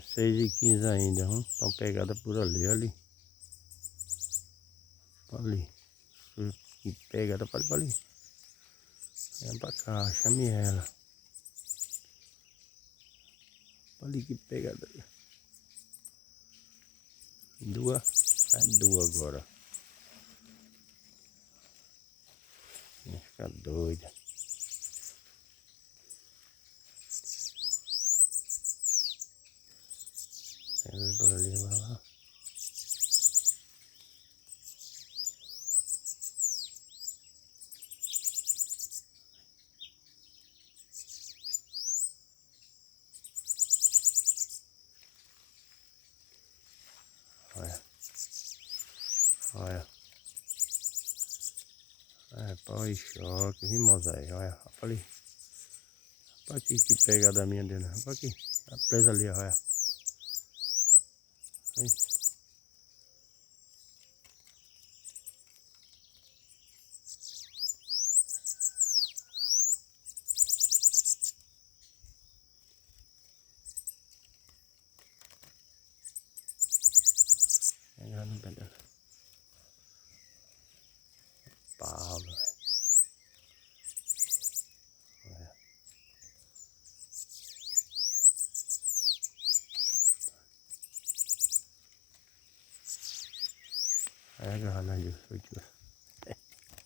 6h15 ainda, estão pegadas por ali, ali. Ali. Que pegada para ali. Vem pra cá, chame ela. Ali que pegada. Duas. É duas agora. Vai ficar doida. Pega por ali, vai lá. Olha. Olha. É, pau e choque, vimos aí, olha. Olha ali. Olha aqui que pegada minha dele. Olha aqui. Tá presa ali, olha. Aí. Pega no pé dela. Pau, velho. Olha. Aí agarrando ali, foi